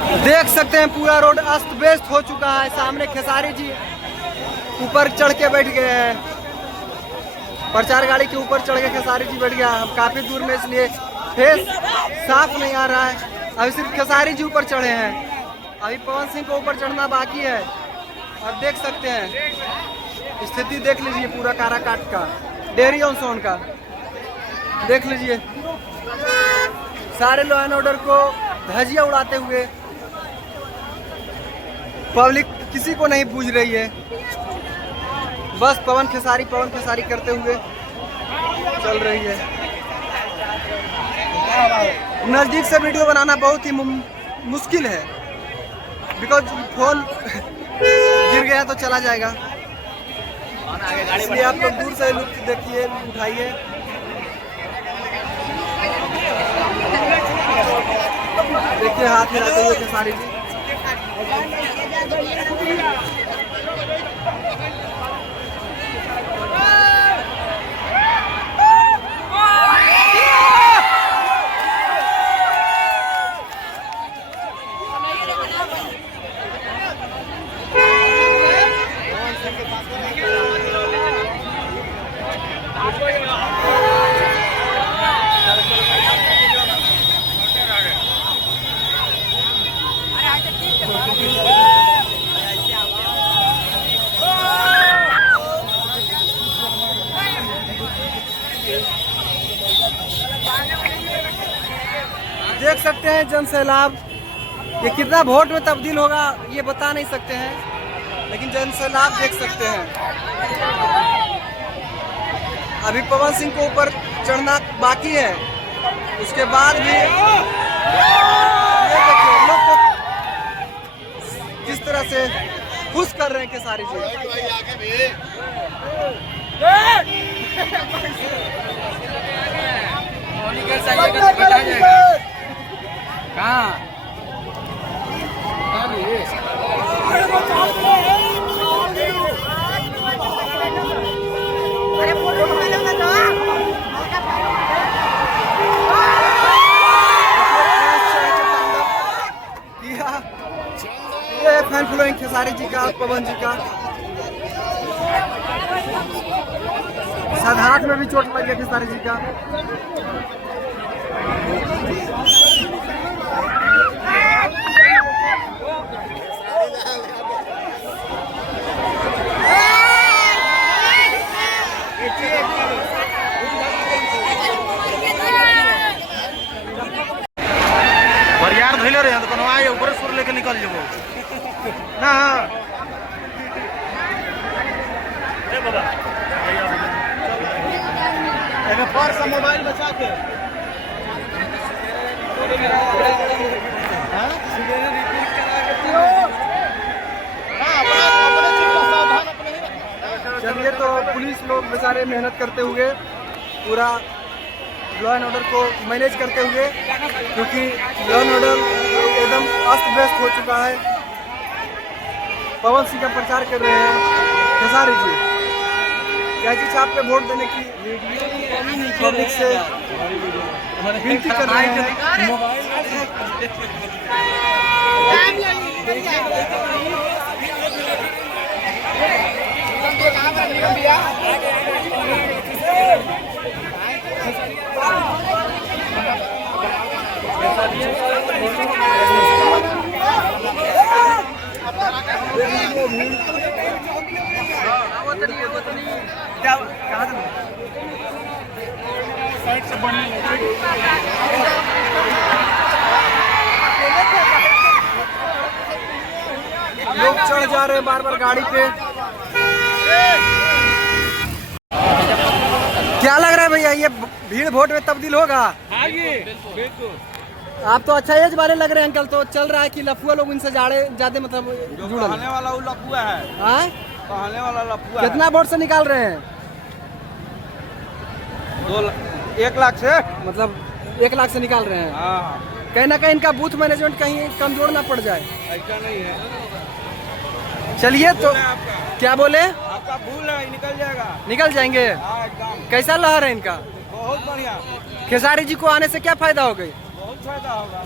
देख सकते हैं पूरा रोड अस्त व्यस्त हो चुका है। सामने खेसारी जी ऊपर चढ़ के बैठ गए हैं, प्रचार गाड़ी के ऊपर चढ़ के खेसारी जी बैठ गया। हम काफी दूर में इसलिए फेस साफ नहीं आ रहा है। अभी सिर्फ खेसारी जी ऊपर चढ़े हैं, अभी पवन सिंह को ऊपर चढ़ना बाकी है। और देख सकते हैं स्थिति, देख लीजिए पूरा काराकाट का, डेयरी ऑन सोन का देख लीजिए। सारे लॉ एंड ऑर्डर को धज्जियां उड़ाते हुए पब्लिक किसी को नहीं पूछ रही है, बस पवन खेसारी करते हुए चल रही है। नज़दीक से वीडियो बनाना बहुत ही मुश्किल है, बिकॉज फोन गिर गया तो चला जाएगा, इसलिए आप लोग दूर से लुत्फ देखिए, उठाइए। देखिए हाथ हिलाते हुए खेसारी जी। देख सकते हैं जन सैलाब, ये कितना वोट में तब्दील होगा ये बता नहीं सकते हैं, लेकिन जन सैलाब देख सकते हैं। अभी पवन सिंह को ऊपर चढ़ना बाकी है, उसके बाद भी ये देखिए लोग को किस तरह से खुश कर रहे हैं खेसारी जी। ये फैन फॉलोइंग खेसारी जी का, पवन जी का। शायद हाथ में भी चोट लग गया खेसारी जी का। यार धैले रहे तो कोनो आए ऊपर सुर लेके निकल जेबो ना। ए बाबा एमे पर्स मोबाइल बचा के हां सिगरेट रिपीट करा के अपने चीज का सावधान अपने ही। चलिए, तो पुलिस लोग बेचारे मेहनत करते हुए पूरा लॉ एंड ऑर्डर को मैनेज करते हुए, क्योंकि लॉ एंड ऑर्डर एकदम अस्त व्यस्त हो चुका है। पवन सिंह का प्रचार कर रहे हैं खेसारी जी, कैसी छाप पे वोट देने की पब्लिक से विनती कर रहे हैं। साइड से बनी लोग चढ़ जा रहे हैं बार बार गाड़ी पे। क्या लग रहा है भैया, ये भीड़ वोट में तब्दील होगा? बिल्कुल। आप तो अच्छा एज वाले लग रहे हैं अंकल, तो चल रहा है कि लफुआ लोग इनसे ज्यादा मतलब जुड़े कहने वाला वो लफुआ है। हाँ, कहने वाला लफुआ। कितना वोट से निकाल रहे हैं? 1 लाख से, मतलब 1 लाख से निकाल रहे हैं। हाँ, कहीं ना कहीं इनका बूथ मैनेजमेंट कहीं कमजोर ना पड़ जाए। ऐसा नहीं है। चलिए, तो क्या बोले? आपका भूल है, निकल जाएगा। निकल जाएंगे? हाँ, एकदम। कैसा लहर है इनका? बहुत बढ़िया। खेसारी जी को आने से क्या फायदा हो गई? बहुत फायदा होगा।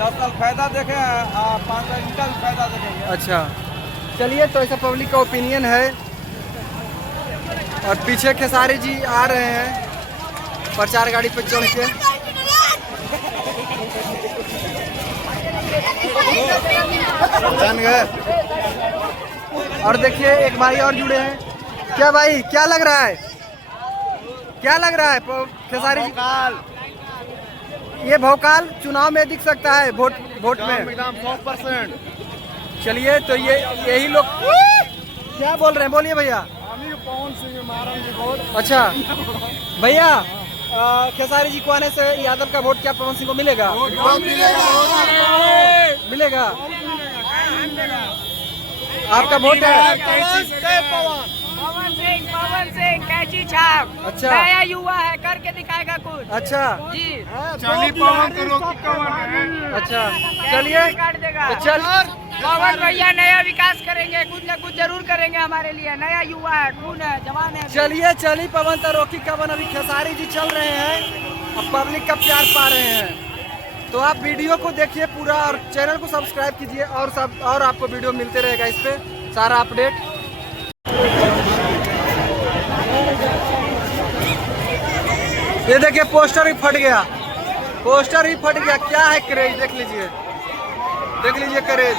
10 साल फायदा देखे, 5 साल इनका भी फायदा देखेंगे। अच्छा चलिए, तो ऐसा पब्लिक का ओपिनियन है। और पीछे खेसारी जी आ रहे हैं प्रचार गाड़ी पे चढ़ के। जान गए। और देखिए एक भाई और जुड़े हैं। क्या भाई, क्या लग रहा है, क्या लग रहा है खेसारी जी? ये भौकाल चुनाव में दिख सकता है, वोट में 100%। चलिए, तो ये यही लोग क्या बोल रहे हैं, बोलिए भैया। पवन सिंह महाराज जी वोट। अच्छा भैया, खेसारी जी को आने से यादव का वोट क्या पवन सिंह को मिलेगा? मिलेगा। आपका वोट है? पवन सिंह कैची छाप। अच्छा। नया युवा है, करके दिखाएगा कुछ। अच्छा जी। अच्छा चलिए, काट देगा। तो चल पवन भैया नया विकास करेंगे, कुछ न कुछ जरूर करेंगे हमारे लिए। नया युवा है, खून है, जवान है। चलिए चलिए, पवन तो रोकी कवन, अभी खेसारी जी चल रहे हैं और पब्लिक का प्यार पा रहे हैं। तो आप वीडियो को देखिए पूरा और चैनल को सब्सक्राइब कीजिए, और आपको वीडियो मिलते रहेगा इस पे सारा अपडेट। ये देखिए पोस्टर ही फट गया, पोस्टर ही फट गया। क्या है क्रेज, देख लीजिए, देख लीजिए क्रेज।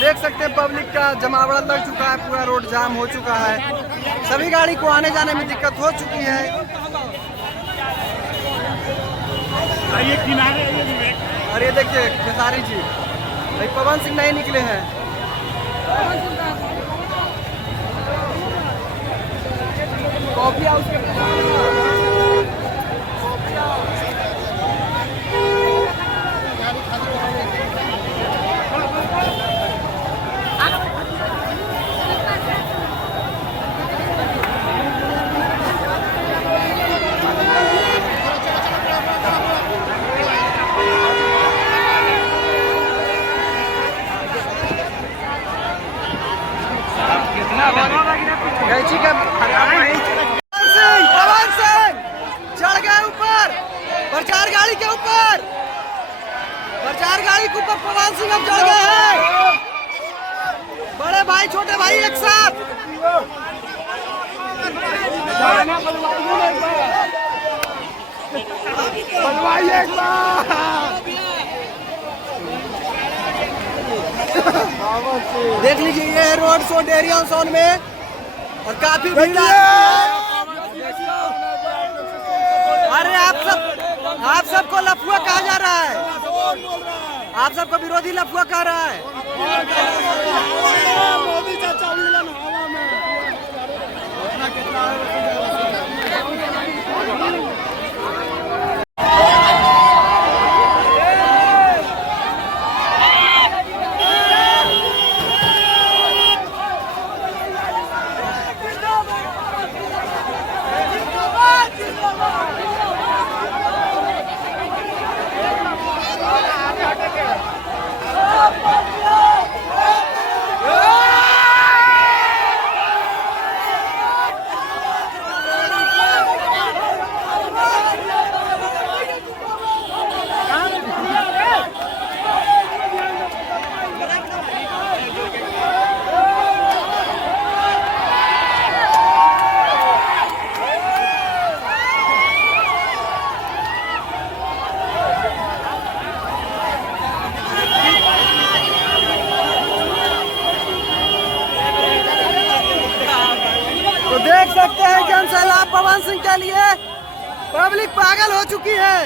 देख सकते हैं पब्लिक का जमावड़ा लग चुका है, पूरा रोड जाम हो चुका है, सभी गाड़ी को आने जाने में दिक्कत हो चुकी है। और ये देखिए खेसारी जी, भाई पवन सिंह नहीं निकले हैं। कॉफी हाउस कैची का पवन सिंह चढ़ गए ऊपर, प्रचार गाड़ी के ऊपर, प्रचार गाड़ी के ऊपर पवन सिंह अब चढ़ गए हैं। बड़े भाई छोटे भाई एक साथ। देख लीजिए, ये रोड शो डेरिया सोन में, और काफी भीड़ है। अरे आप सबको लफुआ कहा जा रहा है, आप सबको विरोधी लफुआ कह रहा है। मोदी चाचा मिलन हवा में। तो देख सकते हैं जन सैलाब पवन सिंह के लिए पब्लिक पागल हो चुकी है।